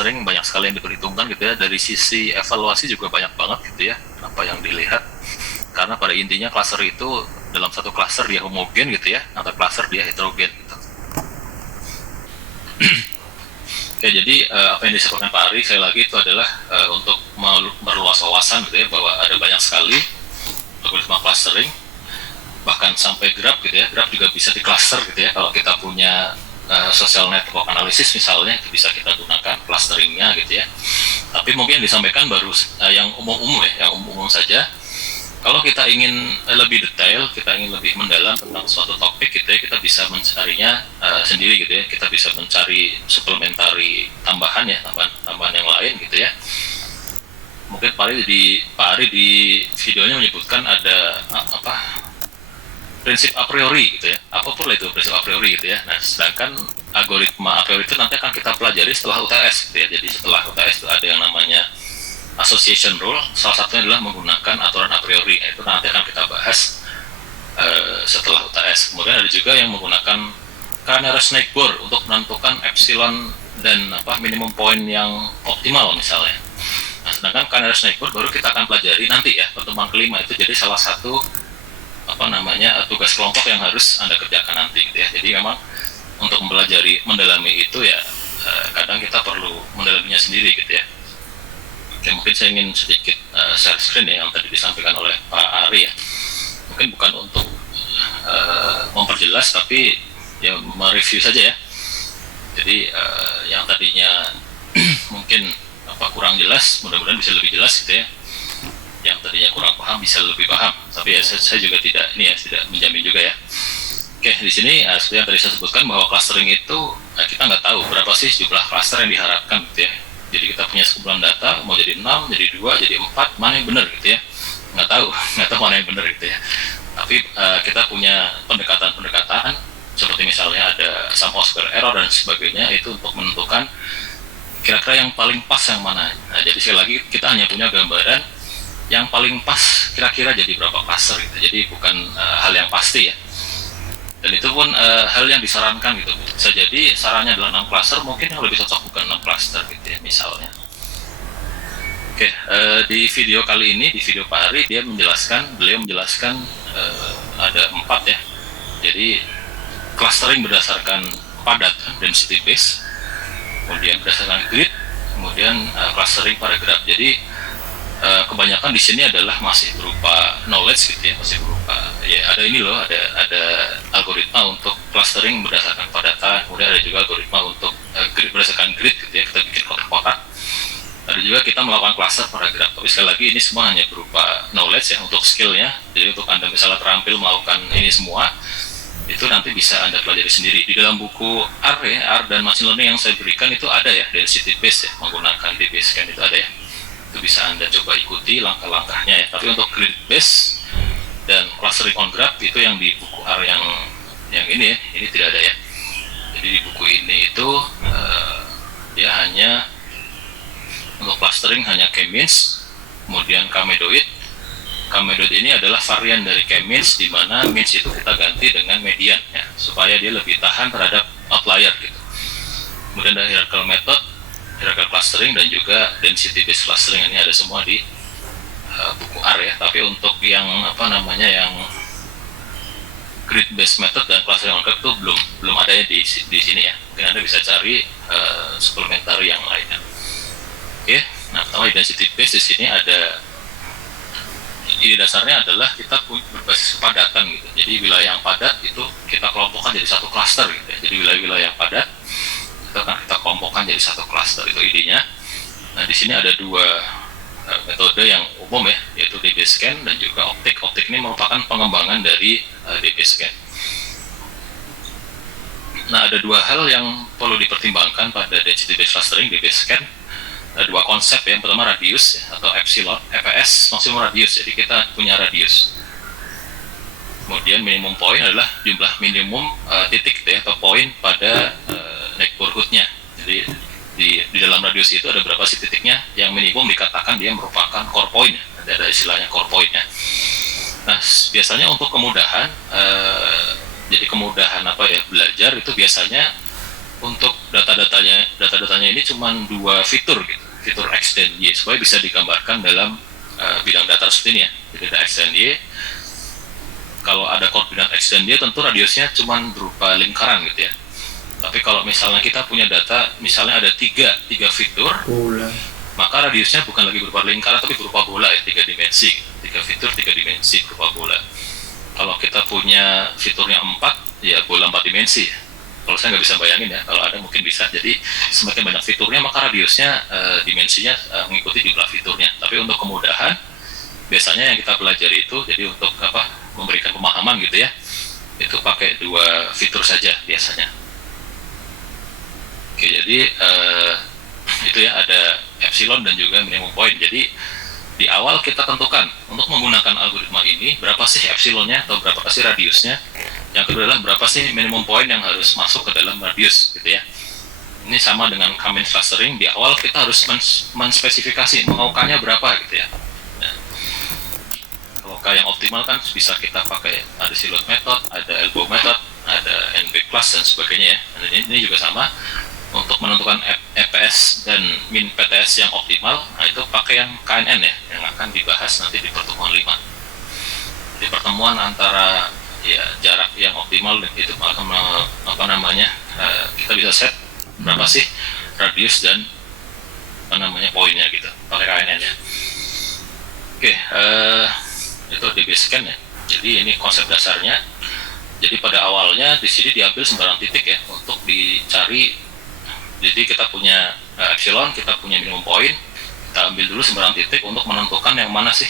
clustering banyak sekali yang diperhitungkan gitu ya. Dari sisi evaluasi juga banyak banget gitu ya apa yang dilihat, karena pada intinya cluster itu dalam satu cluster dia homogen gitu ya, atau cluster dia heterogen gitu. Oke, jadi apa yang disampaikan Pak Ari sekali lagi itu adalah untuk meluas wawasan gitu ya, bahwa ada banyak sekali algoritma clustering, bahkan sampai graph gitu ya. Graph juga bisa di cluster gitu ya, kalau kita punya social network analysis misalnya, itu bisa kita gunakan clusteringnya gitu ya. Tapi mungkin yang disampaikan baru yang umum-umum ya, yang umum-umum saja. Kalau kita ingin lebih detail, kita ingin lebih mendalam tentang suatu topik gitu ya, kita bisa mencarinya sendiri gitu ya. Kita bisa mencari suplementari tambahan ya, tambahan yang lain gitu ya. Mungkin Pak Ari di videonya menyebutkan ada prinsip a priori gitu ya. Apa pula itu prinsip a priori gitu ya. Nah, sedangkan algoritma a priori itu nanti akan kita pelajari setelah UTS gitu ya. Jadi setelah UTS itu ada yang namanya association rule, salah satunya adalah menggunakan aturan a priori. Itu nanti akan kita bahas setelah UTS. Kemudian ada juga yang menggunakan Canary-Snake Board untuk menentukan epsilon dan minimum point yang optimal misalnya. Nah, sedangkan Canary-Snake Board baru kita akan pelajari nanti ya, pertemuan kelima itu. Jadi salah satu tugas kelompok yang harus Anda kerjakan nanti gitu ya. Jadi memang untuk mendalami itu ya, kadang kita perlu mendalaminya sendiri gitu ya. Oke, mungkin saya ingin sedikit share screen ya, yang tadi disampaikan oleh Pak Ari ya. Mungkin bukan untuk memperjelas, tapi ya mereview saja ya. Jadi yang tadinya mungkin kurang jelas, mudah-mudahan bisa lebih jelas gitu ya. Yang tadinya kurang paham bisa lebih paham. Tapi ya saya juga tidak menjamin juga ya. Oke, di sini seperti yang tadi saya sebutkan, bahwa clustering itu kita nggak tahu berapa sih jumlah cluster yang diharapkan gitu ya. Jadi kita punya sekumpulan data, mau jadi 6, jadi 2, jadi 4, mana yang benar gitu ya. Nggak tahu mana yang benar gitu ya. Tapi kita punya pendekatan-pendekatan, seperti misalnya ada sum of square error dan sebagainya, itu untuk menentukan kira-kira yang paling pas yang mana. Nah, jadi sekali lagi kita hanya punya gambaran yang paling pas kira-kira jadi berapa cluster gitu. Jadi bukan hal yang pasti ya. Dan itu pun hal yang disarankan gitu. Bisa jadi sarannya adalah 6 cluster, mungkin yang lebih cocok bukan 6 cluster gitu ya misalnya. Oke, di video kali ini, di video Pak Ari, beliau menjelaskan ada 4 ya. Jadi clustering berdasarkan padat, density base, kemudian berdasarkan grid, kemudian clustering pada graph. Jadi kebanyakan di sini adalah masih berupa knowledge gitu ya, masih berupa ya, ada ini loh, ada algoritma untuk clustering berdasarkan padatan, kemudian ada juga algoritma untuk berdasarkan grid gitu ya, kita bikin kotak-kotak. Ada juga kita melakukan cluster pada graph. Tapi sekali lagi ini semua hanya berupa knowledge ya, untuk skillnya. Jadi untuk Anda misalnya terampil melakukan ini semua, itu nanti bisa Anda pelajari sendiri. Di dalam buku R dan machine learning yang saya berikan itu ada ya, density base ya, menggunakan DBScan itu ada ya. Itu bisa Anda coba ikuti langkah-langkahnya ya. Tapi untuk grid base dan clustering on graph itu yang di buku R yang ini ya, ini tidak ada ya. Jadi di buku ini itu dia hanya untuk clustering hanya k-means, kemudian k-medoid. K-medoid ini adalah varian dari k-means, di mana means itu kita ganti dengan median ya, supaya dia lebih tahan terhadap outlier gitu. Kemudian ada hierarchical method, hierarchical clustering, dan juga density based clustering. Ini ada semua di buku R ya. Tapi untuk yang yang grid based method dan clustering on graph itu belum ada ya di sini ya. Mungkin Anda bisa cari suplementari yang lainnya. Oke, nah pertama di density based di sini ada ide dasarnya adalah kita berbasis kepadatan gitu. Jadi wilayah yang padat itu kita kelompokkan jadi satu cluster gitu ya. Jadi wilayah-wilayah yang padat itu akan kita kelompokkan jadi satu cluster, itu idenya. Nah di sini ada 2 metode yang umum ya, yaitu DBScan dan juga optik. Optik ini merupakan pengembangan dari DBScan. Nah ada 2 hal yang perlu dipertimbangkan pada density based clustering DBScan. Ada 2 konsep ya. Yang pertama radius ya, atau epsilon, EPS maksimum radius. Jadi kita punya radius. Kemudian minimum point adalah jumlah minimum titik ya, atau poin pada neighborhood-nya. Jadi di dalam radius itu ada berapa sih titiknya, yang minimum dikatakan dia merupakan core point ya. Ada istilahnya core point ya. Nah biasanya untuk kemudahan jadi kemudahan belajar itu biasanya untuk data-datanya ini cuma dua fitur gitu, fitur X dan Y, supaya bisa digambarkan dalam bidang datar seperti ini ya. Jadi ada X dan Y. Kalau ada koordinat X dan Y tentu radiusnya cuma berupa lingkaran gitu ya. Tapi kalau misalnya kita punya data, misalnya ada tiga fitur, maka radiusnya bukan lagi berupa lingkaran tapi berupa bola ya, 3 dimensi. 3 fitur 3 dimensi berupa bola. Kalau kita punya fiturnya 4, ya bola 4 dimensi. Kalau saya nggak bisa bayangin ya, kalau ada mungkin bisa. Jadi semakin banyak fiturnya maka radiusnya dimensinya mengikuti jumlah fiturnya. Tapi untuk kemudahan, biasanya yang kita pelajari itu, jadi untuk memberikan pemahaman gitu ya, itu pakai 2 fitur saja biasanya. Oke, jadi itu ya, ada epsilon dan juga minimum point. Jadi di awal kita tentukan untuk menggunakan algoritma ini berapa sih epsilonnya atau berapa sih radiusnya. Yang kedua adalah berapa sih minimum point yang harus masuk ke dalam radius gitu ya. Ini sama dengan K-means clustering, di awal kita harus menspesifikasi mau K-nya berapa gitu ya. Nah, kalau K yang optimal kan bisa kita pakai ada silhouette method, ada elbow method, ada NP class dan sebagainya ya. Dan ini juga sama. Untuk menentukan EPS dan min PTS yang optimal, nah itu pakai yang KNN ya, yang akan dibahas nanti di pertemuan 5. Di pertemuan antara ya jarak yang optimal itu akan kita bisa set berapa sih radius dan poinnya gitu, pakai KNN ya. Oke, itu di Basecamp ya. Jadi ini konsep dasarnya. Jadi pada awalnya di sini diambil sembarang titik ya untuk dicari. Jadi kita punya epsilon, kita punya minimum point, kita ambil dulu sembarang titik untuk menentukan yang mana sih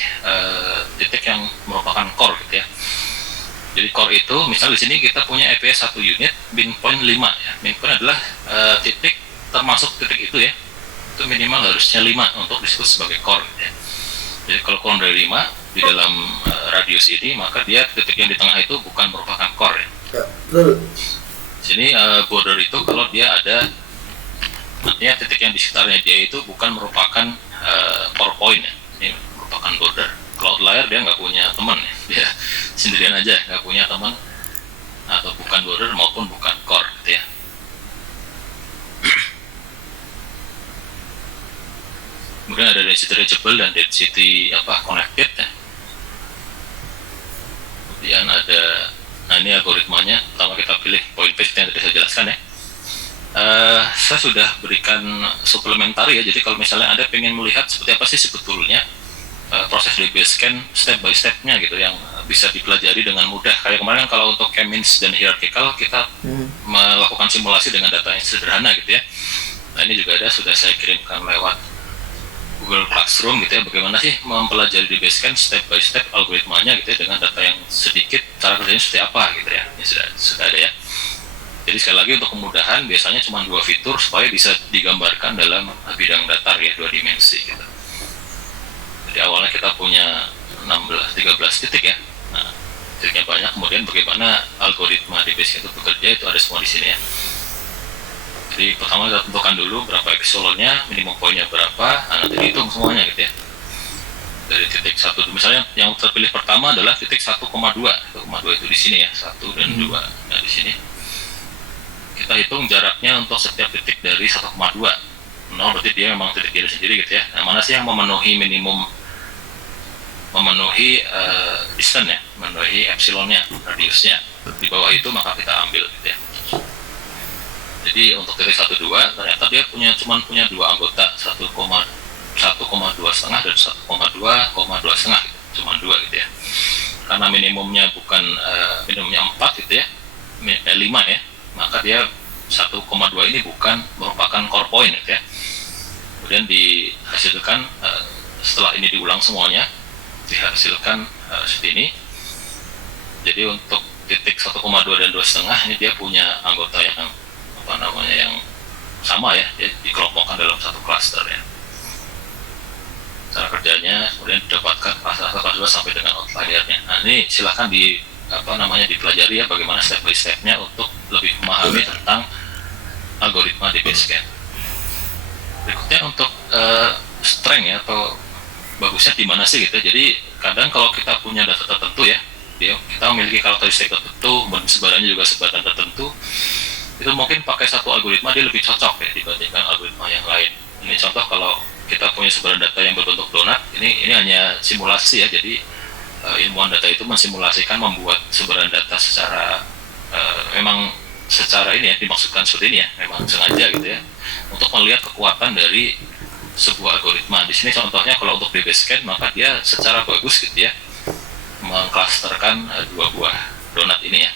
titik yang merupakan core gitu ya. Jadi core itu, misal di sini kita punya EPS 1 unit, min point 5 ya. Min point adalah titik termasuk titik itu ya. Itu minimal harusnya 5 untuk disebut sebagai core gitu ya. Jadi kalau kurang dari 5 di dalam radius ini, maka dia titik yang di tengah itu bukan merupakan core ya. Sini border itu kalau dia ada, artinya titik yang di sekitarnya dia itu bukan merupakan core point ya. Ini merupakan border. Kalau outlier dia nggak punya teman ya, dia sendirian aja, nggak punya teman, atau bukan border maupun bukan core gitu ya. Kemudian ada density reachable dan density connected ya. Kemudian ada, nah ini algoritmanya. Pertama kita pilih point page yang tadi saya jelaskan ya. Saya sudah berikan suplementari ya, jadi kalau misalnya Anda pengen melihat seperti apa sih sebetulnya proses dari Basecamp step by step-nya gitu yang bisa dipelajari dengan mudah. Kayak kemarin kalau untuk K-means dan hierarchical kita melakukan simulasi dengan data yang sederhana gitu ya. Nah ini juga ada, sudah saya kirimkan lewat Google Classroom gitu ya, bagaimana sih mempelajari di Basecamp step by step algoritmanya gitu ya, dengan data yang sedikit, cara kerjanya seperti apa gitu ya. Ini sudah ada ya. Jadi sekali lagi untuk kemudahan biasanya cuma 2 fitur supaya bisa digambarkan dalam bidang datar ya, 2 dimensi gitu. Jadi awalnya kita punya 13 titik ya. Nah, titiknya banyak, kemudian bagaimana algoritma di Basecamp itu bekerja, itu ada semua di sini ya. Jadi pertama kita tentukan dulu berapa epsilonnya, minimum poinnya berapa, nah, nanti dihitung semuanya gitu ya. Dari titik 1, misalnya yang terpilih pertama adalah titik 1,2. 1,2 itu di sini ya, 1 dan 2. Nah di sini kita hitung jaraknya untuk setiap titik dari 1,2. 0 berarti dia memang titik diri sendiri gitu ya. Nah, mana sih yang memenuhi minimum, memenuhi distance ya, memenuhi epsilonnya, radiusnya. Di bawah itu maka kita ambil gitu ya. Jadi untuk titik 1,2 ternyata dia cuma punya 2 anggota, 1,2 setengah dan 1,2 setengah gitu. Cuma 2 gitu ya. Karena minimumnya bukan minimumnya 4 gitu ya, 5 ya, maka dia 1,2 ini bukan merupakan core point gitu ya. Kemudian dihasilkan setelah ini diulang semuanya, dihasilkan seperti ini. Jadi untuk titik 1,2 dan 2,5 ini dia punya anggota yang yang sama ya, dia dikelompokkan dalam satu cluster ya. Cara kerjanya kemudian didapatkan kelas 2 sampai dengan outliernya. Nah ini silahkan dipelajari ya, bagaimana step by step-nya untuk lebih memahami tentang algoritma di Basecamp. Berikutnya untuk strength ya, atau bagusnya di mana sih gitu. Jadi kadang kalau kita punya data tertentu ya, kita memiliki karakteristik tertentu, sebarannya juga sebaran tertentu. itu mungkin pakai satu algoritma dia lebih cocok ya dibandingkan algoritma yang lain. Ini contoh kalau kita punya sumber data yang berbentuk donat, ini hanya simulasi ya, jadi ilmuwan data itu mensimulasikan membuat sumber data secara memang secara ini ya, dimaksudkan seperti ini ya, memang sengaja gitu ya, untuk melihat kekuatan dari sebuah algoritma. Di sini contohnya kalau untuk DBScan, maka dia secara bagus gitu ya mengklasterkan dua buah donat ini ya.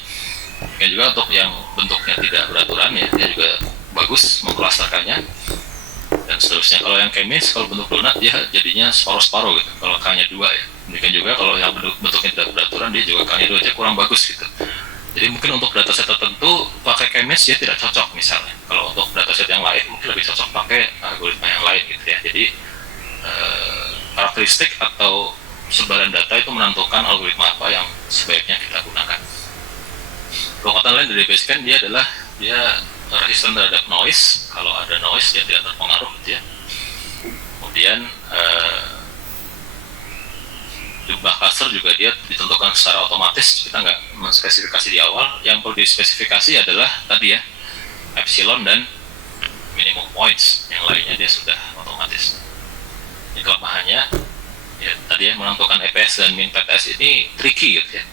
Dan juga untuk yang bentuknya tidak beraturan ya, dia juga bagus mengklasterkannya dan seterusnya. Kalau yang kemis, kalau bentuk donat dia jadinya separuh-separuh gitu, kalau K-nya 2 ya. Demikian juga kalau yang bentuknya tidak beraturan, dia juga K-nya 2 aja kurang bagus gitu. Jadi mungkin untuk dataset tertentu pakai kemis dia tidak cocok misalnya. Kalau untuk dataset yang lain mungkin lebih cocok pakai algoritma yang lain gitu ya. Jadi karakteristik atau sebaran data itu menentukan algoritma apa yang sebaiknya kita gunakan. Kekuatan lain dari DBScan dia adalah dia resisten terhadap noise. Kalau ada noise dia tidak terpengaruh gitu ya. Kemudian jumlah cluster juga dia ditentukan secara otomatis, kita nggak menspesifikasi di awal. Yang perlu dispesifikasi adalah tadi ya, epsilon dan minimum points, yang lainnya dia sudah otomatis. Ini kelemahannya ya, tadi ya, menentukan EPS dan min PTS ini tricky gitu ya.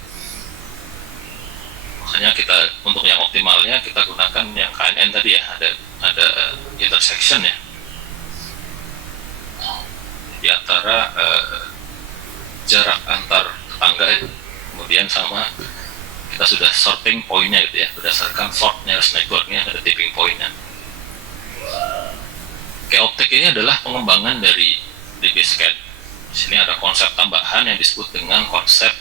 Makanya kita untuk yang optimalnya kita gunakan yang KNN tadi ya, ada intersection ya di antara jarak antar tetangga ya. Kemudian sama kita sudah sorting pointnya gitu ya, berdasarkan sort nearest networknya, ada tipping pointnya. K-optic ini adalah pengembangan dari DBScan. Di sini ada konsep tambahan yang disebut dengan konsep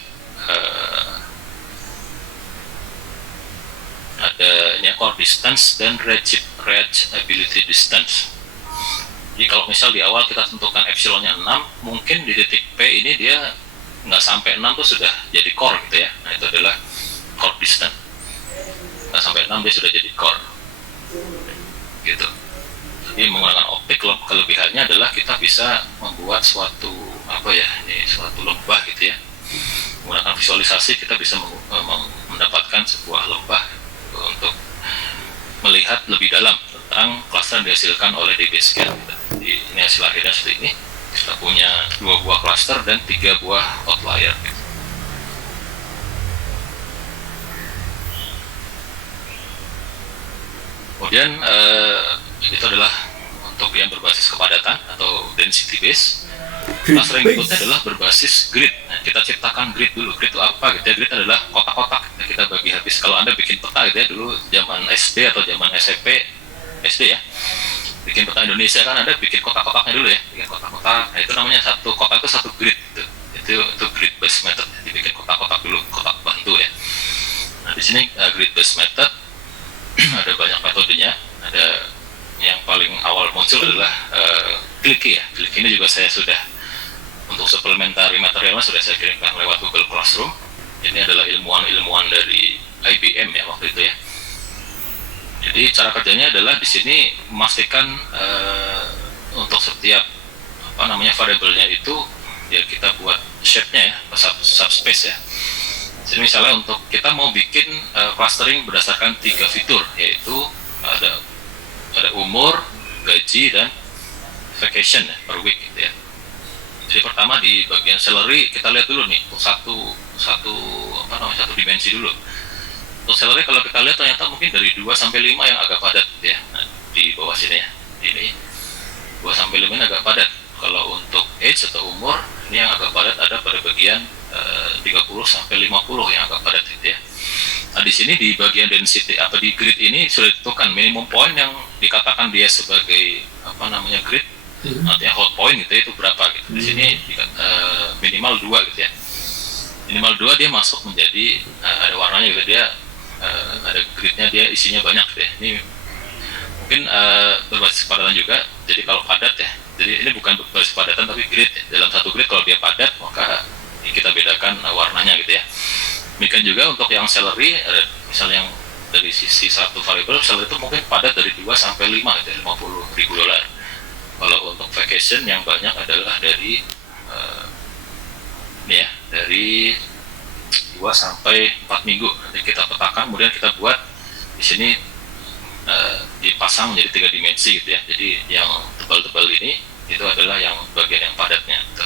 ada ini core distance dan reachability distance. Jadi kalau misal di awal kita tentukan epsilonnya 6, mungkin di titik P ini dia nggak sampai 6 tuh sudah jadi core gitu ya. Nah itu adalah core distance. Nggak sampai 6 dia sudah jadi core. Gitu. Jadi menggunakan optik kelebihannya adalah kita bisa membuat suatu suatu lembah gitu ya. Menggunakan visualisasi kita bisa mendapatkan sebuah lembah untuk melihat lebih dalam tentang cluster yang dihasilkan oleh DBScan. Jadi ini hasil akhirnya seperti ini. Kita punya 2 buah cluster dan 3 buah outlier. Kemudian itu adalah untuk yang berbasis kepadatan atau density base. Cluster yang berikutnya adalah berbasis grid. Nah, kita ciptakan grid dulu. Grid itu apa? Gitu ya. Grid adalah kotak-kotak. Nah, kita bagi habis. Kalau Anda bikin peta gitu ya, dulu zaman SD atau zaman SMP, SD ya, bikin peta Indonesia kan Anda bikin kotak-kotaknya dulu ya, bikin kotak-kotak. Nah, itu namanya satu kotak itu satu grid gitu. Itu grid based method. Dibikin kotak-kotak dulu, kotak bantu ya. Nah, di sini grid based method ada banyak metodenya. Ada yang paling awal muncul adalah Clicky ya. Clicky ini juga saya sudah untuk suplementari materialnya sudah saya kirimkan lewat Google Classroom. Ini adalah ilmuwan-ilmuwan dari IBM ya waktu itu ya. Jadi cara kerjanya adalah di sini memastikan untuk setiap variabelnya itu ya kita buat shape-nya ya, subspace ya. Jadi misalnya untuk kita mau bikin clustering berdasarkan 3 fitur, yaitu ada umur, gaji, dan vacation ya, per week gitu ya. Jadi pertama di bagian salary kita lihat dulu nih, untuk satu dimensi dulu. Untuk salary kalau kita lihat ternyata mungkin dari 2 sampai 5 yang agak padat ya. Nah, di bawah sini ya. Ini 2 sampai 5 ini agak padat. Kalau untuk age atau umur, ini yang agak padat ada pada bagian 30 sampai 50 yang agak padat gitu ya. Nah, di sini di bagian density di grid ini sudah ditentukan minimum point yang dikatakan dia sebagai grid, artinya hot point gitu ya, itu berapa gitu. Di sini minimal 2 gitu ya. Minimal 2 dia masuk menjadi ada warnanya gitu, dia ada gridnya, dia isinya banyak gitu ya. Ini mungkin berbasis kepadatan juga. Jadi kalau padat ya, jadi ini bukan berbasis kepadatan tapi grid ya. Dalam satu grid kalau dia padat maka kita bedakan warnanya gitu ya. Demikian juga untuk yang salary, misalnya yang dari sisi satu variabel salary itu mungkin padat dari 2 sampai 5 gitu ya, $50,000. Kalau untuk vacation yang banyak adalah dari dari 2 sampai 4 minggu. Nanti kita petakan, kemudian kita buat di sini dipasang menjadi 3 dimensi gitu ya. Jadi yang tebal-tebal ini itu adalah yang bagian yang padatnya gitu.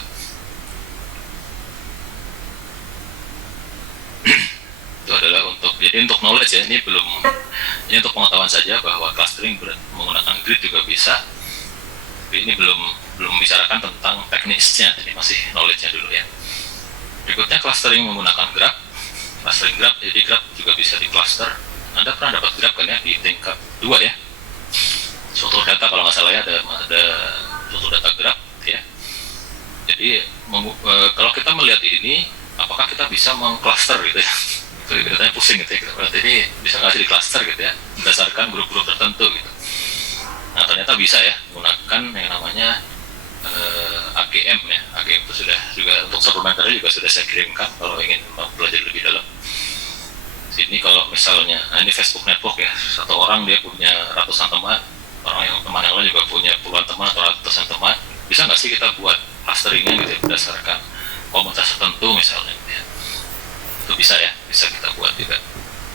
Itu adalah untuk knowledge ya, ini untuk pengetahuan saja bahwa clustering menggunakan grid juga bisa, tapi ini belum membicarakan tentang teknisnya, ini masih knowledge-nya dulu ya. Berikutnya clustering menggunakan graph. Clustering graph, jadi graph juga bisa di cluster. Anda pernah dapat graph kan ya di tingkat 2 ya, struktur data kalau nggak salah ya, ada struktur data graph ya. Jadi kalau kita melihat ini, apakah kita bisa mengcluster gitu ya? Itu katanya pusing gitu ya. Berarti ini bisa nggak sih di cluster gitu ya, berdasarkan grup-grup tertentu gitu. Nah ternyata bisa ya, menggunakan yang namanya AGM ya. AGM itu sudah juga untuk suplementary juga sudah saya kirimkan kalau ingin belajar lebih dalam. Sini kalau misalnya ini Facebook network ya, satu orang dia punya ratusan teman, orang yang teman yang lain juga punya puluhan teman atau ratusan teman, bisa nggak sih kita buat clusteringnya gitu ya, berdasarkan komunitas tertentu misalnya gitu ya. Itu bisa ya, bisa kita buat juga.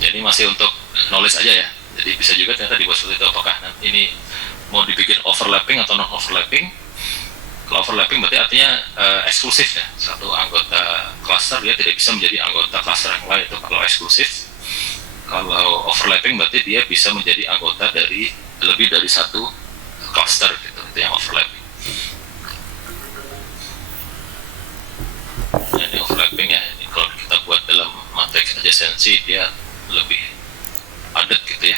Jadi masih untuk knowledge aja ya, jadi bisa juga ternyata dibuat seperti itu. Apakah ini mau dibikin overlapping atau non overlapping? Kalau overlapping berarti artinya eksklusif ya, satu anggota cluster dia tidak bisa menjadi anggota cluster yang lain, itu kalau eksklusif. Kalau overlapping berarti dia bisa menjadi anggota dari lebih dari satu cluster gitu, itu yang overlapping. Nah, ini overlapping ya, ini kalau kita buat dalam matriks adjacency dia lebih padat gitu ya.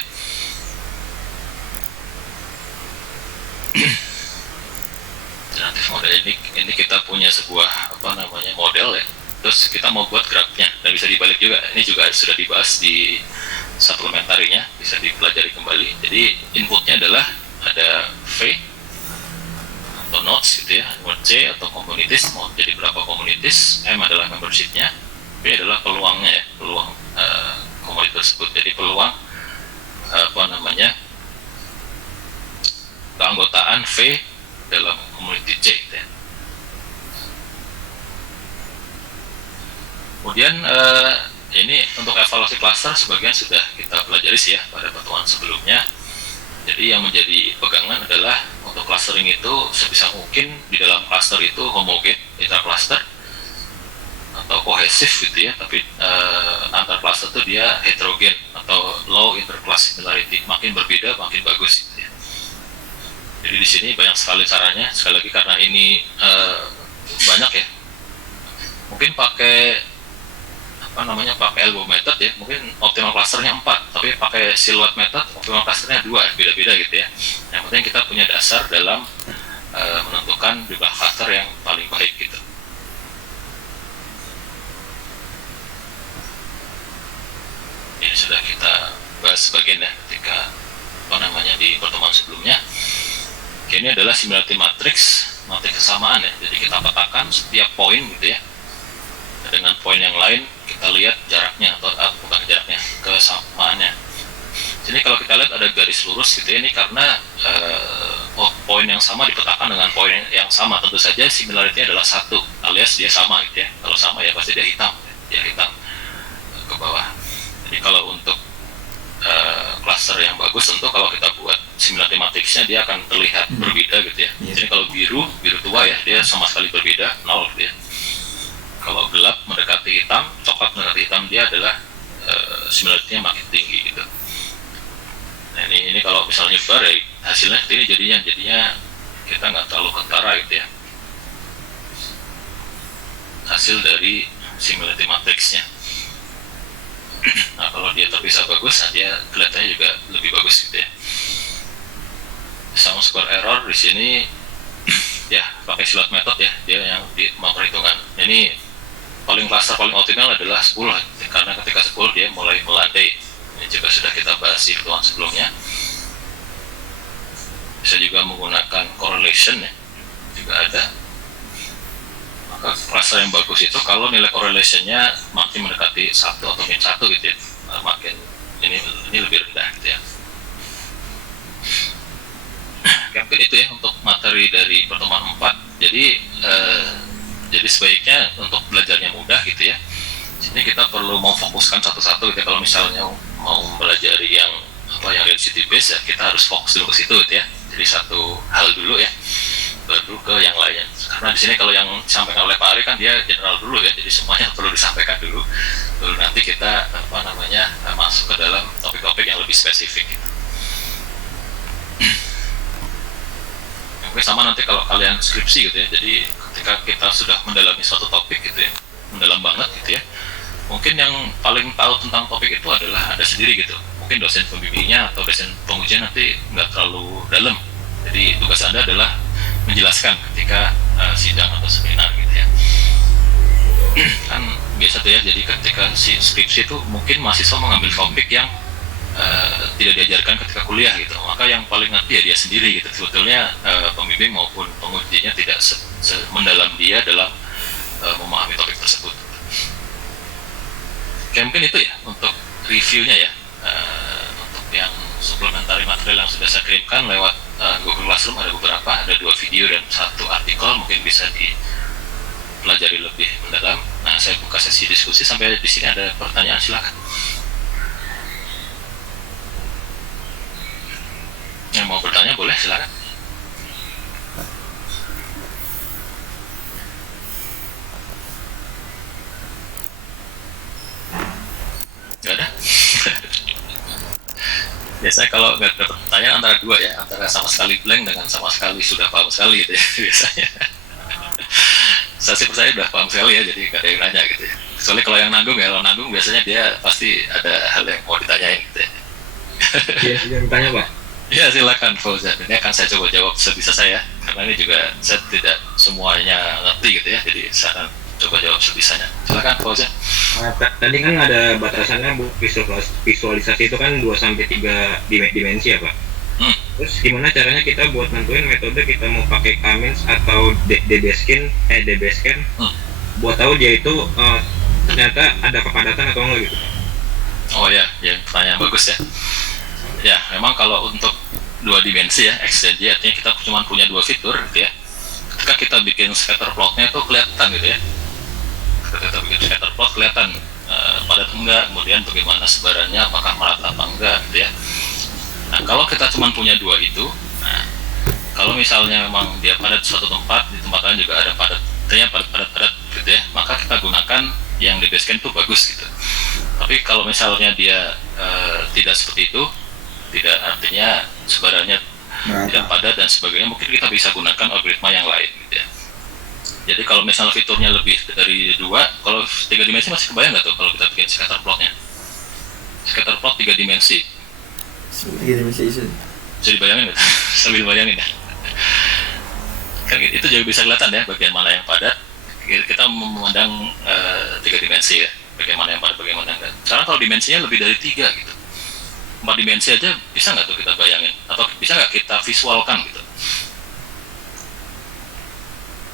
Alternatif model ini kita punya sebuah model ya, terus kita mau buat grafnya dan bisa dibalik juga. Ini juga sudah dibahas di suplementarinya, bisa dipelajari kembali. Jadi inputnya adalah ada V atau nodes gitu ya, node C atau communities, mau jadi berapa communities, M adalah membershipnya, B adalah peluangnya ya, peluang komunitas tersebut. Jadi peluang keanggotaan V dalam community C gitu ya. Kemudian ini untuk evaluasi cluster sebagian sudah kita pelajari sih ya pada pertemuan sebelumnya. Jadi yang menjadi pegangan adalah untuk clustering itu sebisa mungkin di dalam cluster itu homogen intra-cluster atau kohesif gitu ya, tapi antar cluster itu dia heterogen atau low interclass similarity, makin berbeda makin bagus gitu ya. Jadi di sini banyak sekali caranya, sekali lagi karena ini banyak ya. Mungkin pakai elbow method ya, mungkin optimal clusternya 4, tapi pakai silhouette method optimal clusternya 2, beda-beda gitu ya. Yang penting kita punya dasar dalam menentukan jumlah cluster yang paling baik gitu. Ini sudah kita bahas sebagian ya ketika di pertemuan sebelumnya. Ini adalah similarity matrix kesamaan ya. Jadi kita petakan setiap poin gitu ya, dengan poin yang lain kita lihat jaraknya atau bukan jaraknya, kesamaannya. Jadi kalau kita lihat ada garis lurus gitu ya, ini karena poin yang sama dipetakan dengan poin yang sama, tentu saja similarity adalah 1 alias dia sama gitu ya. Kalau sama ya pasti dia hitam ke bawah. Jadi kalau untuk cluster yang bagus, tentu kalau kita buat similarity matrixnya dia akan terlihat berbeda gitu ya. Jadi kalau biru tua ya, dia sama sekali berbeda, 0 gitu ya. Kalau gelap mendekati hitam, coklat mendekati hitam, dia adalah similarity-nya makin tinggi gitu. Nah ini kalau misalnya nyebar ya hasilnya seperti ini, jadinya kita nggak terlalu kentara gitu ya hasil dari similarity matrixnya. Nah kalau dia terpisah bagus, nah dia kelihatannya juga lebih bagus gitu ya. Sum square error di sini ya pakai silhouette method ya, dia yang memperhitungkan. Ini cluster paling optimal adalah 10 karena ketika 10 dia mulai melandai. Ini juga sudah kita bahas di pertemuan sebelumnya. Bisa juga menggunakan correlation ya, juga ada. Maka cluster yang bagus itu kalau nilai correlationnya makin mendekati 1 atau min 1 gitu ya, makin ini lebih rendah gitu ya. Mungkin itu ya untuk materi dari pertemuan 4. Jadi sebaiknya untuk belajarnya mudah gitu ya. Sini kita perlu memfokuskan satu-satu gitu ya. Kalau misalnya mau belajar yang yang density base ya kita harus fokus dulu ke situ gitu ya. Jadi satu hal dulu ya, baru ke yang lainnya. Karena di sini kalau yang disampaikan oleh Pak Ari kan dia general dulu ya, jadi semuanya perlu disampaikan dulu. Baru nanti kita masuk ke dalam topik-topik yang lebih spesifik. Gitu. Mungkin sama nanti kalau kalian skripsi gitu ya. Jadi ketika kita sudah mendalami suatu topik gitu ya, mendalam banget gitu ya. Mungkin yang paling tahu tentang topik itu adalah Anda sendiri gitu. Mungkin dosen pembimbingnya atau dosen pengujian nanti nggak terlalu dalam. Jadi tugas Anda adalah menjelaskan ketika sidang atau seminar gitu ya. Kan biasa tuh ya, jadi ketika si skripsi itu mungkin mahasiswa mengambil topik yang tidak diajarkan ketika kuliah gitu. Maka yang paling ngerti ya dia sendiri gitu. Sebetulnya pembimbing maupun pengujinya tidak mendalam dia dalam memahami topik tersebut. Oke, mungkin itu ya untuk reviewnya ya. Untuk yang suplementari material yang sudah saya kirimkan lewat Google Classroom ada beberapa, ada 2 video dan 1 artikel, mungkin bisa dipelajari lebih mendalam. Nah, saya buka sesi diskusi sampai di sini ada pertanyaan, silakan. Yang mau bertanya boleh, silakan. Gak ada. Biasanya kalau nggak ada pertanyaan antara dua ya, antara sama sekali blank dengan sama sekali sudah paham sekali gitu ya biasanya. Saya sih percaya udah paham sekali ya, jadi nggak ada yang nanya gitu ya. Soalnya kalau yang nanggung ya, kalau nanggung biasanya dia pasti ada hal yang mau ditanyain gitu ya. Iya, yang ditanya Pak. Ya silakan Fauzan, ini akan saya coba jawab sebisa saya, karena ini juga saya tidak semuanya ngerti gitu ya, jadi saya akan coba jawab sebisanya. Silakan Fauzan. Tadi kan ada batasannya visualisasi itu kan 2-3 dimensi ya Pak. Terus gimana caranya kita buat nentuin metode kita mau pakai K-means atau DB-scan buat tahu dia itu ternyata ada kepadatan atau enggak gitu. Oh ya, pertanyaan bagus ya. Ya, memang kalau untuk 2 dimensi ya, X dan Y, artinya kita cuma punya 2 fitur gitu ya. Ketika kita bikin scatter plotnya itu kelihatan gitu ya. Ketika kita bikin scatter plot kelihatan padat enggak, kemudian bagaimana sebarannya, apakah merata apa enggak gitu ya. Nah, kalau kita cuma punya 2 itu, nah, kalau misalnya memang dia padat suatu tempat, di tempat lain juga ada padatnya padat gitu ya, maka kita gunakan yang DB-scan itu bagus gitu. Tapi kalau misalnya dia tidak seperti itu, tidak, artinya sebarannya tidak padat dan sebagainya, mungkin kita bisa gunakan algoritma yang lain gitu ya. Jadi kalau misalnya fiturnya lebih dari 2, kalau 3 dimensi masih kebayang nggak tuh kalau kita bikin scatter plotnya? Scatter plot 3 dimensi. 3 dimensi bisa dibayangin nggak? Sambil bayangin ya. Kan itu juga bisa kelihatan ya bagian mana yang padat. Kita memandang 3 dimensi ya, bagaimana yang padat, bagaimana enggak. Sekarang kalau dimensinya lebih dari 3 gitu, 4 dimensi aja bisa nggak tuh kita bayangin, atau bisa nggak kita visualkan gitu.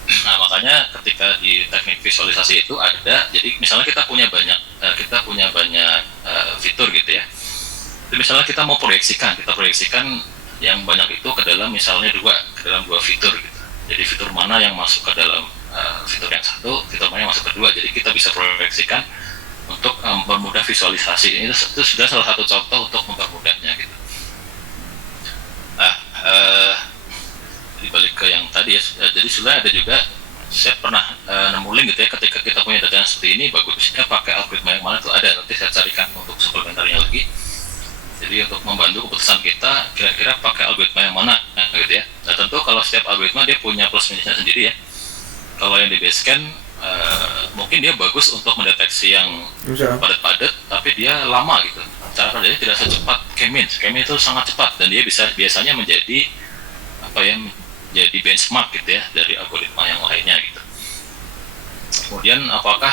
Nah, makanya ketika di teknik visualisasi itu ada, jadi misalnya kita punya banyak fitur gitu ya. Jadi misalnya kita mau proyeksikan yang banyak itu ke dalam misalnya ke dalam 2 fitur gitu. Jadi fitur mana yang masuk ke dalam fitur yang satu, fitur mana yang masuk kedua. Jadi kita bisa proyeksikan untuk mempermudah visualisasi. Itu sudah salah satu contoh untuk mempermudahnya gitu. Nah, dibalik ke yang tadi ya, jadi sudah ada juga, saya pernah nemu link gitu ya, ketika kita punya data yang seperti ini, bagusnya pakai algoritma yang mana tuh ada, nanti saya carikan untuk suplementarnya lagi. Jadi untuk membantu keputusan kita, kira-kira pakai algoritma yang mana gitu ya. Nah tentu kalau setiap algoritma dia punya plus minusnya sendiri ya. Kalau yang DB-scan mungkin dia bagus untuk mendeteksi yang padat-padat, tapi dia lama gitu. Cara kerjanya tidak secepat K-means. K-means itu sangat cepat dan dia biasanya menjadi jadi benchmark gitu ya dari algoritma yang lainnya gitu. Kemudian apakah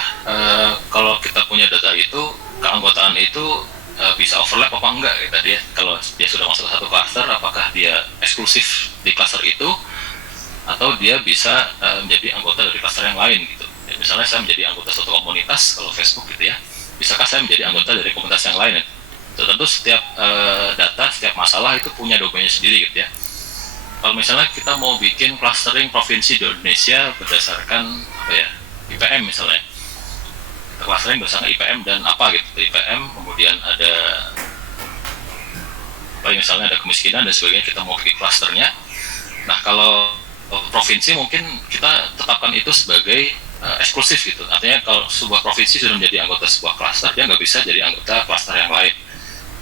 kalau kita punya data itu, keanggotaan itu bisa overlap apa enggak gitu tadi ya. Kalau dia sudah masuk ke satu cluster, apakah dia eksklusif di cluster itu atau dia bisa menjadi anggota dari cluster yang lain gitu. Ya, misalnya saya menjadi anggota suatu komunitas, kalau Facebook gitu ya, bisakah saya menjadi anggota dari komunitas yang lain ya? Tentu setiap data, setiap masalah itu punya domainnya sendiri gitu ya. Kalau misalnya kita mau bikin clustering provinsi di Indonesia berdasarkan IPM misalnya, clustering berdasarkan IPM dan apa gitu, IPM, kemudian ada Apalagi misalnya ada kemiskinan dan sebagainya, kita mau bikin klasternya. Nah kalau provinsi mungkin kita tetapkan itu sebagai eksklusif gitu. Artinya kalau sebuah provinsi sudah menjadi anggota sebuah klaster, dia nggak bisa jadi anggota klaster yang lain.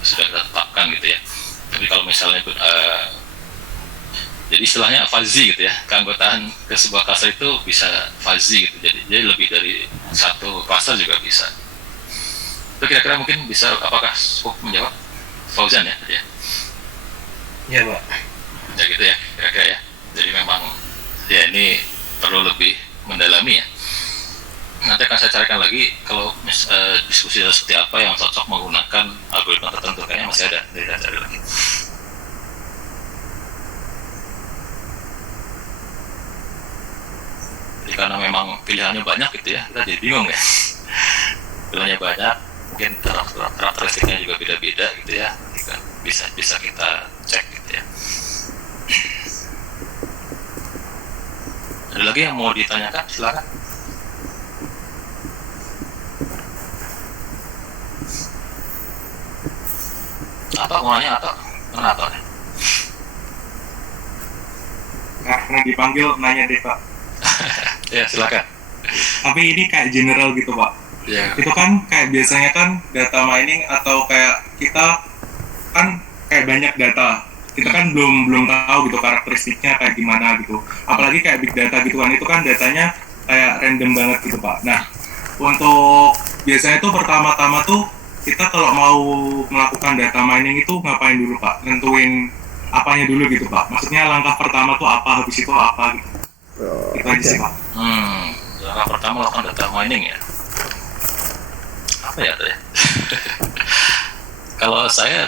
Sudah kita tetapkan gitu ya. Tapi kalau misalnya jadi istilahnya fuzzy gitu ya, keanggotaan ke sebuah klaster itu bisa fuzzy gitu. Jadi lebih dari satu klaster juga bisa. Itu kira-kira mungkin bisa, apakah cukup menjawab Fauzan ya tadi ya? Ya Pak. Ya gitu ya kira-kira ya. Jadi memang ya ini perlu lebih mendalami ya. Nanti akan saya carikan lagi kalau diskusi seperti apa yang cocok menggunakan algoritma tertentu, kayaknya masih ada, jadi kita cari lagi. Jadi karena memang pilihannya banyak gitu ya, kita jadi bingung ya. Pilihannya banyak, mungkin karakteristiknya juga beda-beda gitu ya, kan bisa kita cek gitu ya. Ada lagi yang mau ditanyakan, silakan. Apa mau nanya atau kenapa nih? Karena dipanggil nanya deh Pak. Ya silakan. Tapi ini kayak general gitu Pak. Ya. Itu kan kayak biasanya kan data mining atau kayak kita kan kayak banyak data. Kita kan belum tahu gitu karakteristiknya kayak gimana gitu. Apalagi kayak big data gitu kan, itu kan datanya kayak random banget gitu Pak. Nah, untuk biasanya tuh pertama-tama tuh kita kalau mau melakukan data mining itu ngapain dulu Pak? Nentuin apanya dulu gitu Pak? Maksudnya langkah pertama tuh apa, habis itu apa gitu? Itu aja sih Pak. Langkah pertama lakukan data mining ya. Apa ya tuh ya? Kalau saya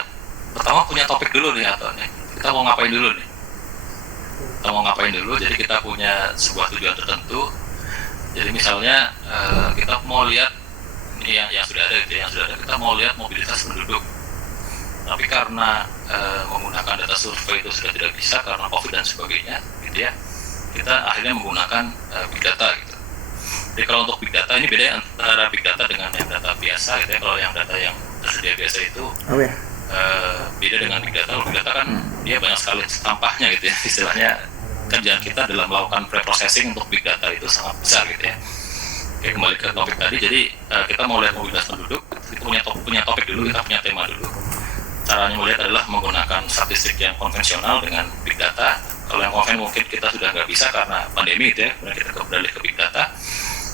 pertama punya topik dulu nih atau nih, kita mau ngapain dulu nih? Kita mau ngapain dulu? Jadi kita punya sebuah tujuan tertentu. Jadi misalnya kita mau lihat ini yang sudah ada gitu, yang sudah ada, kita mau lihat mobilitas penduduk. Tapi karena menggunakan data survei itu sudah tidak bisa karena COVID dan sebagainya, gitu ya. Kita akhirnya menggunakan big data gitu. Jadi kalau untuk big data ini beda antara big data dengan yang data biasa gitu ya. Kalau yang data yang tersedia biasa itu beda dengan big data. Big data kan dia banyak sekali sampahnya gitu ya. Istilahnya kerjaan kita dalam melakukan pre-processing untuk big data itu sangat besar gitu ya. Oke, kembali ke topik tadi. Jadi kita mau lihat mobilitas penduduk, kita punya topik dulu, kita punya tema dulu. Caranya melihat adalah menggunakan statistik yang konvensional dengan big data. Kalau yang konven mungkin kita sudah nggak bisa karena pandemi itu ya, kemudian kita beralih ke big data.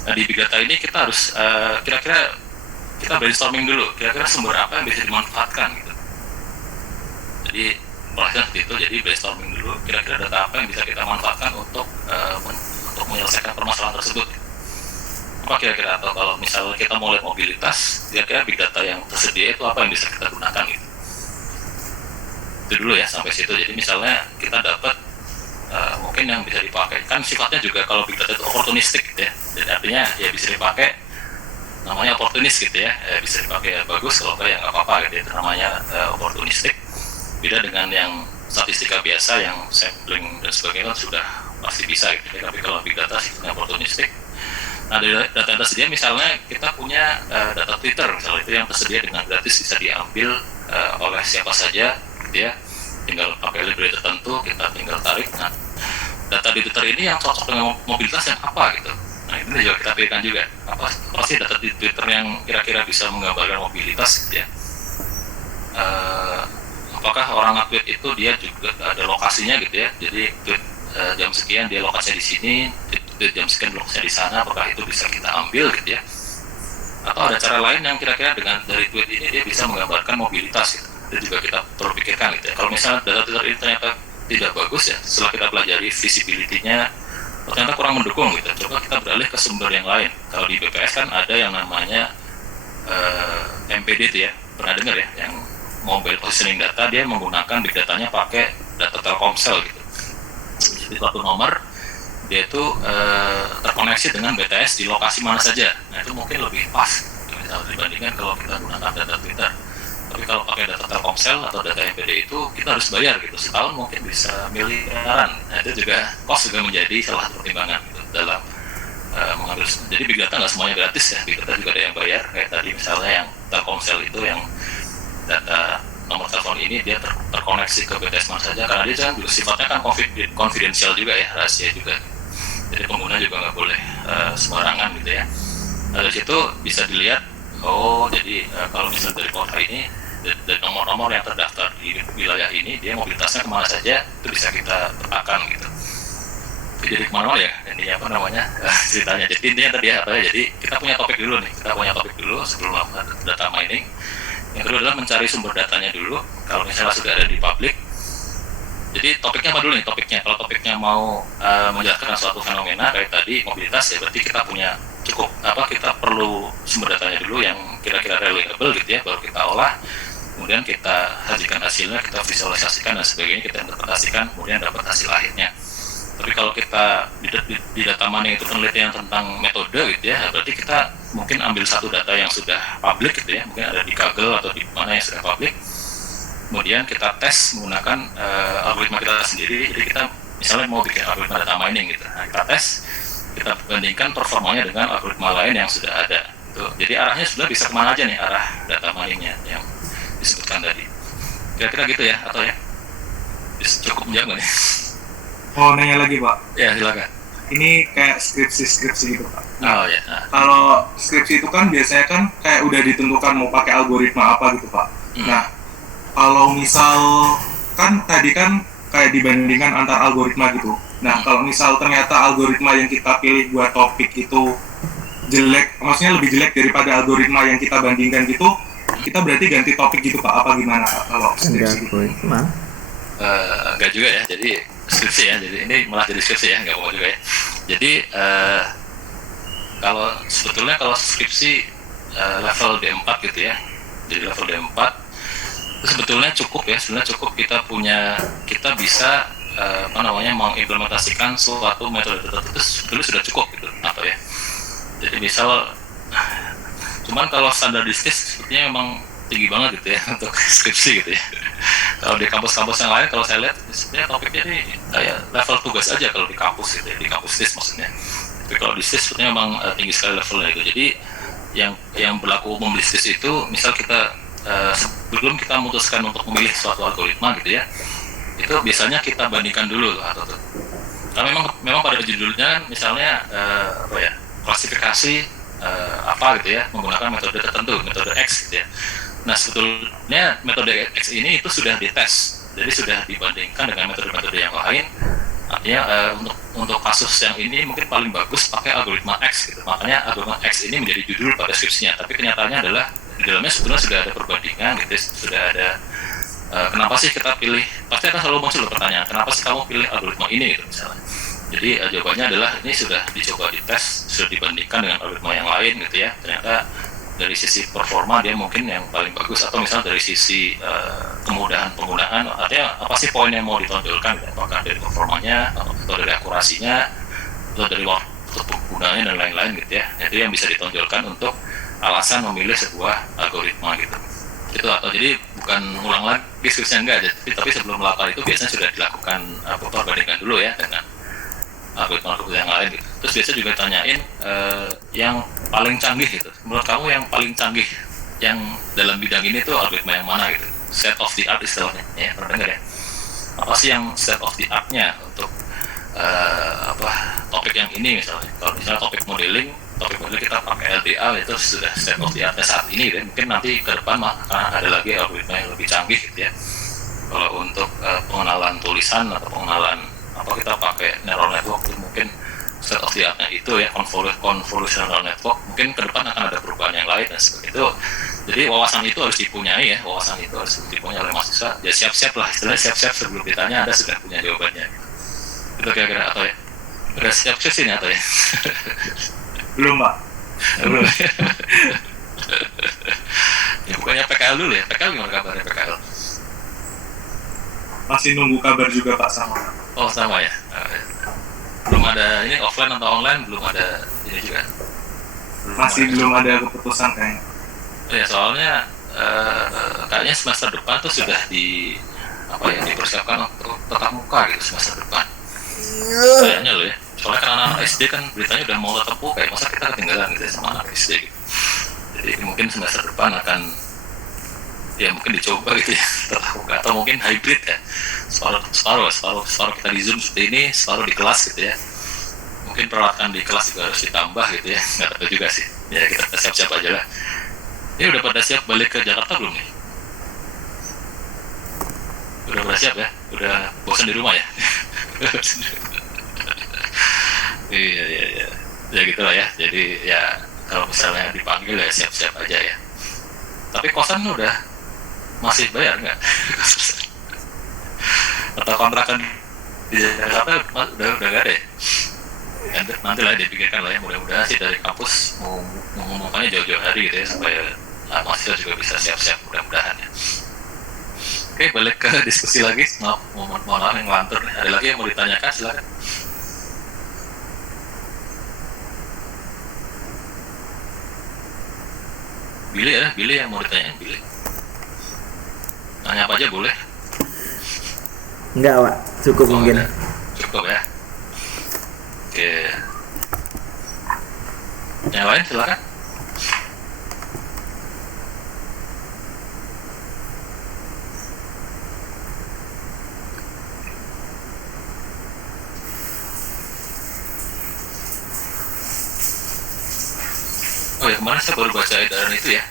Nah, di big data ini kita harus kira-kira kita brainstorming dulu, kira-kira sumber apa yang bisa dimanfaatkan gitu. Jadi prosesnya seperti itu, jadi brainstorming dulu, kira-kira data apa yang bisa kita manfaatkan untuk menyelesaikan permasalahan tersebut. Apa kira-kira, atau kalau misalnya kita mau lihat mobilitas, kira-kira big data yang tersedia itu apa yang bisa kita gunakan gitu. Itu dulu ya sampai situ. Jadi misalnya kita dapat mungkin yang bisa dipakai, kan sifatnya juga kalau big data itu opportunistic gitu ya. Jadi artinya ya bisa dipakai, namanya opportunis gitu ya, bisa dipakai ya bagus, kalau enggak ya nggak apa-apa gitu ya. Itu namanya opportunistic. Beda dengan yang statistika biasa yang sampling dan sebagainya kan sudah pasti bisa gitu ya. Tapi kalau big data sifatnya opportunistic. Nah, dari data yang tersedia misalnya kita punya data Twitter misalnya, itu yang tersedia dengan gratis, bisa diambil oleh siapa saja gitu ya, tinggal pakai library tertentu, kita tinggal tarik. Nah, data di Twitter ini yang cocok dengan mobilitas yang apa gitu. Nah, itu juga kita pilihkan juga, apa sih data di Twitter yang kira-kira bisa menggambarkan mobilitas gitu ya. Apakah orang nge-tweet itu dia juga ada lokasinya gitu ya, jadi tweet jam sekian dia lokasinya di sini, tweet jam sekian lokasinya di sana, apakah itu bisa kita ambil gitu ya. Atau ada cara lain yang kira-kira dengan dari tweet ini dia bisa menggambarkan mobilitas gitu. Itu juga kita perlu pikirkan gitu ya. Kalau misalnya data Twitter ini ternyata tidak bagus ya, setelah kita pelajari visibility-nya ternyata kurang mendukung gitu, coba kita beralih ke sumber yang lain. Kalau di BPS kan ada yang namanya MPD itu ya, pernah dengar ya, yang mobile positioning data, dia menggunakan big datanya pakai data Telkomsel gitu. Jadi suatu nomor dia itu terkoneksi dengan BTS di lokasi mana saja. Nah, itu mungkin lebih pas misalnya dibandingkan kalau kita gunakan data Twitter. Tapi kalau pakai data Telkomsel atau data MPD itu kita harus bayar gitu, setahun mungkin bisa miliaran. Nah, itu juga cost juga menjadi salah satu pertimbangan gitu dalam mengambil. Jadi big data nggak semuanya gratis ya, big data juga ada yang bayar. Kayak tadi misalnya yang Telkomsel itu yang data nomor telepon ini dia terkoneksi ke BTS mana saja, karena dia kan juga sifatnya kan confidential juga ya, rahasia juga. Jadi pengguna juga nggak boleh sembarangan gitu ya. Nah, dari situ bisa dilihat, jadi kalau misalnya dari kota ini, dari nomor-nomor yang terdaftar di wilayah ini, dia mobilitasnya kemana saja, itu bisa kita petakan gitu. Jadi kemana-mana ya, ini apa namanya ceritanya. Jadi intinya tadi ya, jadi kita punya topik dulu sebelum melakukan data mining. Yang kedua adalah mencari sumber datanya dulu, kalau misalnya sudah ada di publik. Jadi topiknya apa dulu nih topiknya? Kalau topiknya mau menjelaskan suatu fenomena kayak tadi mobilitas, ya berarti kita punya kita perlu sumber datanya dulu yang kira-kira reliable gitu ya, baru kita olah, kemudian kita hasilkan hasilnya, kita visualisasikan dan sebagainya, kita interpretasikan, kemudian dapat hasil akhirnya. Tapi kalau kita di data mining itu penelitian tentang metode gitu ya, berarti kita mungkin ambil satu data yang sudah publik gitu ya, mungkin ada di Kaggle atau di mana yang sudah publik, kemudian kita tes menggunakan algoritma kita sendiri. Jadi kita misalnya mau bikin algoritma data mining gitu, nah, kita tes, kita bandingkan performanya dengan algoritma lain yang sudah ada gitu. Jadi arahnya sudah bisa kemana aja nih arah data miningnya yang disebutkan tadi, kira-kira gitu ya, atau ya cukup menjawab nih? Mau nanya lagi Pak? Ya silakan. Ini kayak skripsi gitu Pak. Oh ya. Kalau skripsi itu kan biasanya kan kayak udah ditentukan mau pakai algoritma apa gitu Pak. Nah, kalau misal kan tadi kan kayak dibandingkan antar algoritma gitu. Nah, kalau misal ternyata algoritma yang kita pilih buat topik itu jelek, maksudnya lebih jelek daripada algoritma yang kita bandingkan gitu, kita berarti ganti topik gitu Pak, apa gimana Pak kalau skripsi gitu? Enggak juga ya, jadi skripsi ya, jadi ini malah jadi skripsi ya, nggak mau juga ya. Jadi kalau skripsi level D4 gitu ya, jadi level D4 itu sebetulnya cukup kita bisa mengimplementasikan suatu metode tertentu, itu sebetulnya sudah cukup gitu, atau ya. Jadi misal, cuman kalau standaristis sepertinya memang tinggi banget gitu ya untuk skripsi gitu ya. Kalau di kampus-kampus yang lain, kalau saya lihat sebenarnya topiknya ini kayak level tugas aja kalau di kampus gitu ya, di kampus STIS maksudnya. Tapi kalau di STIS sepertinya memang tinggi sekali levelnya itu. Jadi yang berlaku umum di STIS itu, misal kita sebelum kita memutuskan untuk memilih suatu algoritma gitu ya, itu biasanya kita bandingkan dulu atau tuh. Karena memang pada judulnya misalnya klasifikasi apa gitu ya, menggunakan metode tertentu, metode X gitu ya. Nah sebetulnya metode X ini itu sudah dites, jadi sudah dibandingkan dengan metode-metode yang lain. Artinya untuk kasus yang ini mungkin paling bagus pakai algoritma X gitu. Makanya algoritma X ini menjadi judul pada skripsinya. Tapi kenyataannya adalah di dalamnya sebetulnya sudah ada perbandingan gitu, sudah ada kenapa sih kita pilih, pasti akan selalu muncul pertanyaan, kenapa sih kamu pilih algoritma ini gitu misalnya. Jadi jawabannya adalah ini sudah dicoba dites, sudah dibandingkan dengan algoritma yang lain gitu ya. Ternyata dari sisi performa dia mungkin yang paling bagus, atau misalnya dari sisi kemudahan penggunaan, artinya apa sih poin yang mau ditonjolkan gitu? Apakah dari performanya atau dari akurasinya atau dari waktu penggunaannya dan lain-lain gitu ya. Itu yang bisa ditonjolkan untuk alasan memilih sebuah algoritma gitu. Itu atau jadi bukan ulang lagi diskusinya enggak, tapi sebelum melakukan itu biasanya sudah dilakukan perbandingan dulu ya dengan algoritma yang lain gitu. Terus biasa juga tanyain yang paling canggih gitu. Menurut kamu yang paling canggih yang dalam bidang ini tuh algoritma yang mana gitu? State of the art istilahnya ya, pernah dengar ya? Apa sih yang state of the art-nya untuk topik yang ini misalnya? Kalau misalnya topik modeling kita pakai LDA itu sudah state of the art-nya saat ini gitu ya. Mungkin nanti ke depan karena ada lagi algoritma yang lebih canggih gitu ya. Kalau untuk pengenalan tulisan atau pengenalan kita pakai neural network itu mungkin state of the art-nya itu ya, convolutional network, mungkin ke depan akan ada perubahan yang lain dan seperti itu. Jadi wawasan itu harus dipunyai ya, oleh mahasiswa. Ya siap-siap lah, istilahnya siap-siap sebelum ditanya Anda sudah punya jawabannya. Itu kira-kira atau ya? Udah siap sih atau ya? Belum Pak. Belum. Ya bukannya PKL dulu ya? PKL gimana kabarnya PKL? Masih nunggu kabar juga Pak sama. Oh sama ya. Belum ada ini offline atau online, belum ada ini juga. Masih belum ada keputusan kayaknya. Ya soalnya kayaknya semester depan tuh sudah dipersiapkan untuk tatap muka gitu semester depan. Kayaknya loh ya. Soalnya kan anak SD kan beritanya udah mau tatap muka, masa kita ketinggalan gitu sama anak SD gitu. Jadi mungkin semester depan akan ya mungkin dicoba gitu ya tatap muka, atau mungkin hybrid ya, separuh kita di Zoom seperti ini, separuh di kelas gitu ya. Mungkin peralatan di kelas juga harus ditambah gitu ya, nggak tahu juga sih ya, kita siap-siap aja lah. Udah pada siap balik ke Jakarta belum nih? Udah pada siap ya? Udah bosan di rumah ya? Iya ya gitu lah ya. Jadi ya kalau misalnya dipanggil ya siap-siap aja ya. Tapi kosan udah masih bayar nggak? Atau kontrakan di Jakarta udah nggak ada ya? Nanti lah dipikirkan lah ya, mudah-mudahan sih dari kampus mau mengumumkannya jauh-jauh hari gitu ya, supaya mahasiswa juga bisa siap-siap, mudah-mudahan ya. Oke, balik ke diskusi lagi. Mohon maaf yang ngelantur nih. Ada lagi yang mau ditanyakan, silakan. Billy yang mau ditanyain, Billy. Tanya apa aja boleh. Enggak, Pak. Cukup mungkin. Cukup ya. Oke. Yang lain silakan. Oh ya, kemarin saya baru baca edaran itu ya.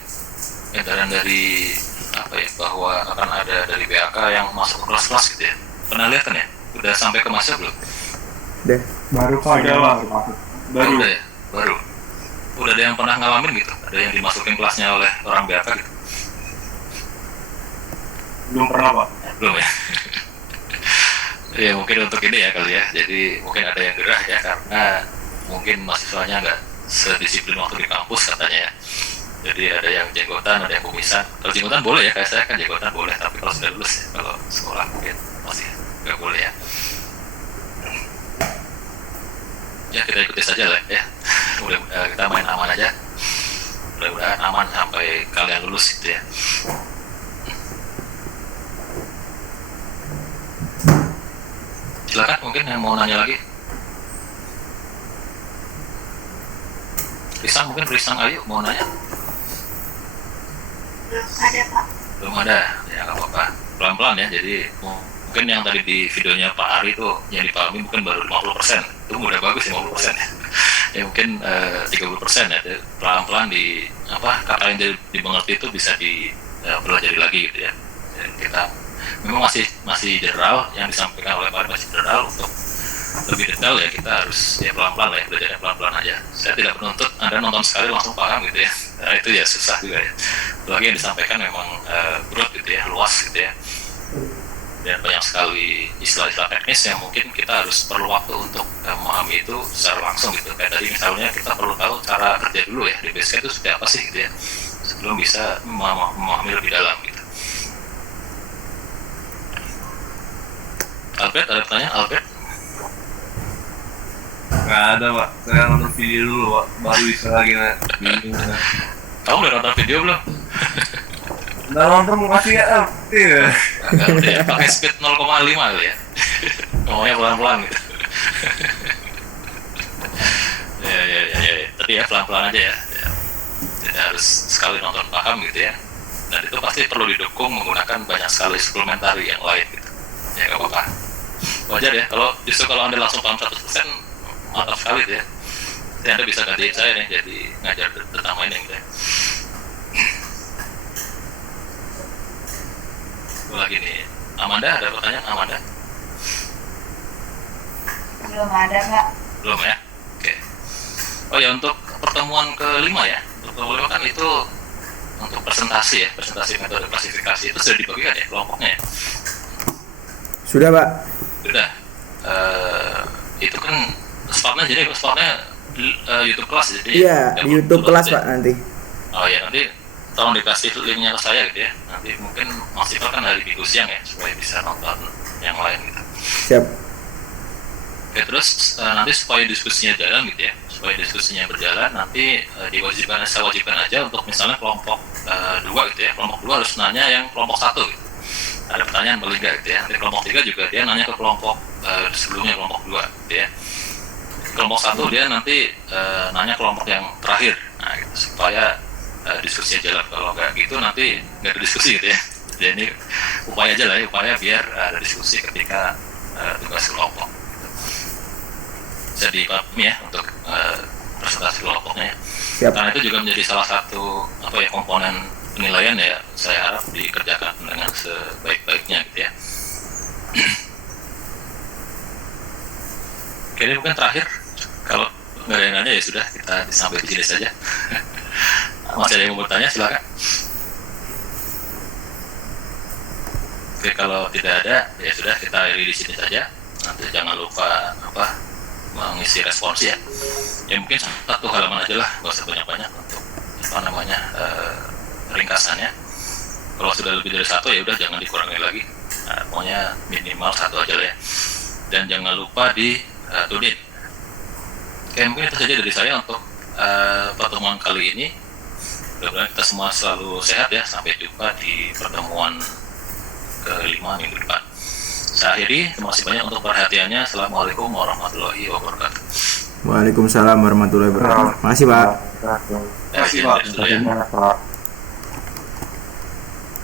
Edaran dari apa ya, bahwa akan ada dari BAK yang masuk ke kelas-kelas gitu ya. Pernah lihat kan ya? Udah sampai ke masa belum? Udah. Baru Baru udah ya? Baru. Udah ada yang pernah ngalamin gitu? Ada yang dimasukin kelasnya oleh orang BAK gitu? belum pernah Pak. Belum ya? Ya mungkin untuk ini ya kali ya. Jadi mungkin ada yang gerah ya, karena mungkin mahasiswanya nggak sedisiplin waktu di kampus katanya ya. Jadi ada yang jenggotan, ada yang kumisan. Kalau jenggotan boleh ya, kayak saya kan jenggotan boleh, tapi kalau sudah lulus ya, kalau sekolah mungkin masih nggak boleh ya. Ya kita ikuti saja lah ya. Udah kita main aman aja. Mudah-mudahan aman sampai kalian lulus gitu ya. Silakan mungkin yang mau nanya lagi. Risang ayo mau nanya. Belum ada Pak. Belum ada, ya nggak apa-apa. Pelan-pelan ya. Jadi mungkin yang tadi di videonya Pak Ari itu yang dipahami mungkin baru 50%. Itu udah bagus 50% ya. Ya mungkin 30% ya. Jadi, pelan-pelan di kata yang dimengerti itu bisa dipelajari lagi gitu ya. Jadi kita memang masih general, yang disampaikan oleh Pak Ari masih general. Untuk lebih detail ya kita harus ya pelan-pelan lah ya, belajarnya pelan-pelan aja. Saya tidak menuntut Anda nonton sekali langsung paham gitu ya. Nah, itu ya susah juga ya. Lagi yang disampaikan memang broad gitu ya, luas gitu ya. Dan banyak sekali istilah-istilah teknis yang mungkin kita harus perlu waktu untuk memahami itu secara langsung gitu. Kayak tadi misalnya kita perlu tahu cara kerja dulu ya, di basic itu seperti apa sih gitu ya, sebelum bisa memahami lebih dalam gitu. Albert, ada pertanyaan Albert? Nggak ada Pak, saya nonton video dulu Pak, baru bisa lagi bingung. Kamu udah nonton video belum? Nggak nonton mau kasih ya? Iya. Nggak, ya, pakai speed 0,5 kali ya. Ngomongnya pelan-pelan gitu. ya. Tadi ya pelan-pelan aja ya. Jadi harus sekali nonton paham gitu ya. Dan itu pasti perlu didukung menggunakan banyak sekali suplementari yang lain gitu. Ya nggak apa-apa. Wajar ya, kalau Anda langsung paham 100%, mantap sekali gitu ya. Jadi Anda bisa gantiin saya nih jadi ngajar tentang mining gitu ya. Lagi nih, Amanda ada pertanyaan Amanda? Belum ada Pak. Belum ya? Oke. Oh ya, untuk pertemuan kelima ya, pertemuan kelima kan itu untuk presentasi metode klasifikasi itu sudah dibagikan ya kelompoknya ya? Sudah Pak. Sudah. Itu kan spotnya YouTube kelas jadi. Iya, di YouTube kelas Pak nanti. Oh ya, nanti tolong dikasih linknya ke saya gitu ya. Nanti mungkin Mas Iqbal kan hari Minggu siang ya, supaya bisa nonton yang lain gitu. Siap. Oke, terus nanti supaya diskusinya jalan gitu ya, supaya diskusinya berjalan, nanti saya wajibkan aja untuk misalnya kelompok 2 gitu ya, kelompok 2 harus nanya yang kelompok 1 gitu. Ada pertanyaan boleh nggak gitu ya, nanti kelompok 3 juga dia nanya ke kelompok sebelumnya kelompok 2 gitu ya. Kelompok 1 dia nanti nanya kelompok yang terakhir, nah gitu, supaya diskusi aja lah. Kalau nggak gitu nanti nggak ada diskusi gitu ya. Jadi ini upaya aja lah ya, upaya biar ada diskusi ketika tugas kelompok. Bisa dipahami ya untuk presentasi kelompoknya. Siap. Karena itu juga menjadi salah satu komponen penilaian ya, saya harap dikerjakan dengan sebaik-baiknya gitu ya. Oke, ini mungkin terakhir, kalau nggak ada yang nanya ya sudah, kita sampai di sini saja. Masih ada yang mau bertanya, silakan. Oke, kalau tidak ada ya sudah, kita akhiri di sini saja. Nanti jangan lupa mengisi respons ya. Ya mungkin satu halaman aja lah, nggak usah banyak-banyak untuk ringkasannya. Kalau sudah lebih dari satu ya udah jangan dikurangi lagi. Nah, pokoknya minimal satu aja lah ya. Dan jangan lupa di tunin. Oke, mungkin itu saja dari saya untuk pertemuan kali ini. Mudah-mudahan kita semua selalu sehat ya. Sampai jumpa di pertemuan ke-5 minggu depan. Saya akhiri. Terima kasih banyak untuk perhatiannya. Assalamualaikum warahmatullahi wabarakatuh. Waalaikumsalam warahmatullahi wabarakatuh. Makasih, Pak. Terima kasih, Pak. Ya, sudah ya. Pak.